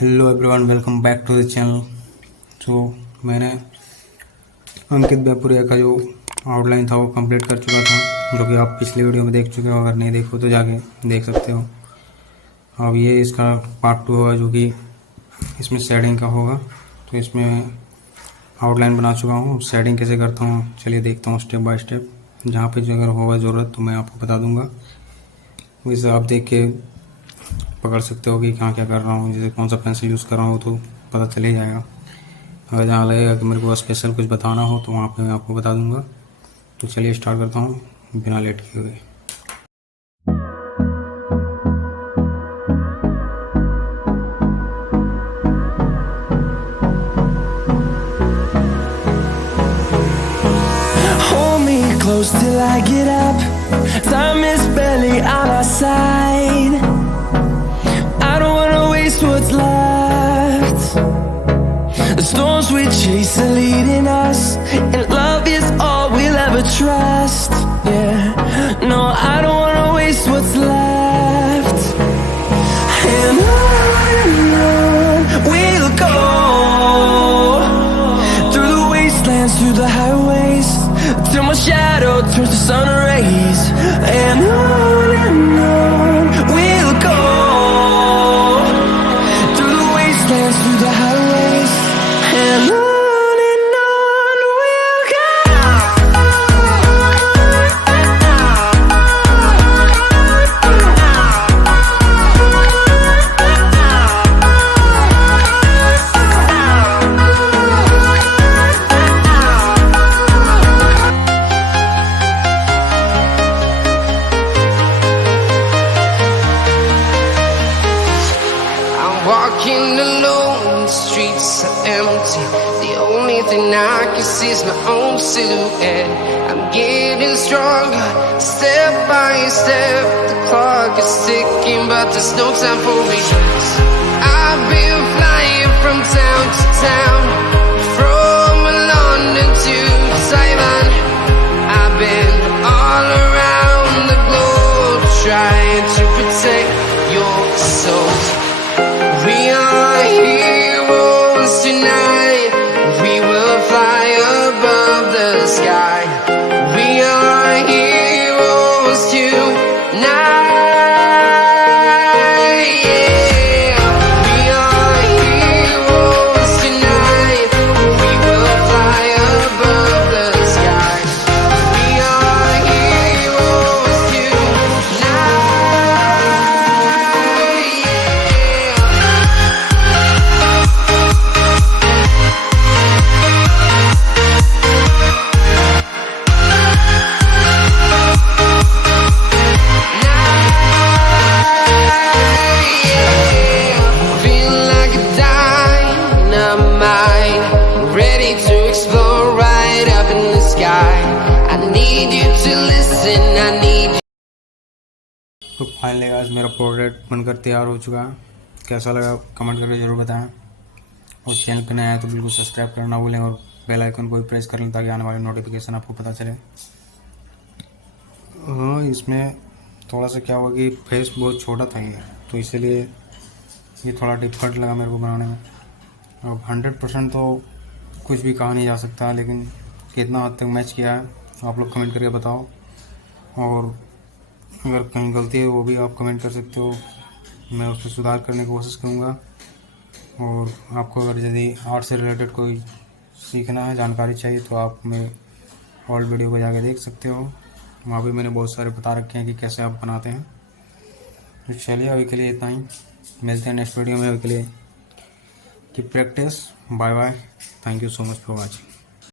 Hello everyone, welcome back to the channel. तो मैंने अंकित बैपुरिया का जो आउटलाइन था वो कंप्लीट कर चुका था, जो कि आप पिछले वीडियो में देख चुके हो। अगर नहीं देखो तो जाके देख सकते हो। अब ये इसका पार्ट 2 होगा, जो कि इसमें शेडिंग का होगा। तो इसमें आउटलाइन बना चुका हूँ। शेडिंग कैसे करता हूँ चलिए देखता हूँ स्टेप बाय स्टेप। जहाँ पे जो अगर होगा ज़रूरत तो मैं आपको बता दूँगा। वैसे आप देख के पकड़ सकते हो कि कहाँ क्या कर रहा हूँ। जैसे कौन सा पेंसिल यूज़ कर रहा हूँ तो पता चल ही जाएगा। अगर जहाँ लगेगा कि मेरे को स्पेशल कुछ बताना हो तो वहाँ पे मैं आपको बता दूँगा। तो चलिए स्टार्ट करता हूँ बिना लेट किए हुए। Hold me close till I get up. Time is barely on our side. I don't wanna waste what's left. The storms we chase are leading us, and love is all we'll ever trust. Yeah, no, I don't wanna waste what's left. And on we'll go, through the wastelands, through the highways, till my shadow turns to sun rays. And on we'll go, through the wastelands, through the highways, and on we'll go. Walking alone, the streets are empty. The only thing I can see is my own silhouette. I'm getting stronger, step by step. The clock is ticking, but there's no time for regrets. I've been flying from town to town, from London to Taiwan. I've been all around the globe, trying to protect your soul. We are heroes tonight. We will fly above the sky. We are heroes tonight. Yeah. We are heroes tonight. We will fly above the sky. We are heroes tonight. Feel like a dynamite, ready to explore right up in the sky. I need you to listen, I need you. तो finally guys मेरा प्रोडक्ट बनकर तैयार हो चुका है। कैसा लगा कमेंट करके ज़रूर बताएं। और चैनल पे नया है तो बिल्कुल सब्सक्राइब करना ना भूलें, और बेल आइकन को भी प्रेस कर लें ताकि आने वाली नोटिफिकेशन आपको पता चले। हाँ, इसमें थोड़ा सा क्या हुआ कि फेस बहुत छोटा था ये, तो इसीलिए ये थोड़ा डिफिकल्ट लगा मेरे को बनाने में। अब 100% तो कुछ भी कहा नहीं जा सकता, लेकिन कितना हद तक मैच किया है आप लोग कमेंट करके बताओ। और अगर कहीं गलती है वो भी आप कमेंट कर सकते हो, मैं उस पर सुधार करने की कोशिश करूँगा। और आपको अगर यदि आर्ट से रिलेटेड कोई सीखना है, जानकारी चाहिए, तो आप मेरे ओल्ड वीडियो को जाके देख सकते हो। वहाँ भी मैंने बहुत सारे बता रखे हैं कि कैसे आप बनाते हैं। तो चलिए अभी के लिए इतना ही, मिलते हैं नेक्स्ट वीडियो में। अभी के लिए की practice. Bye bye, thank you so much for watching.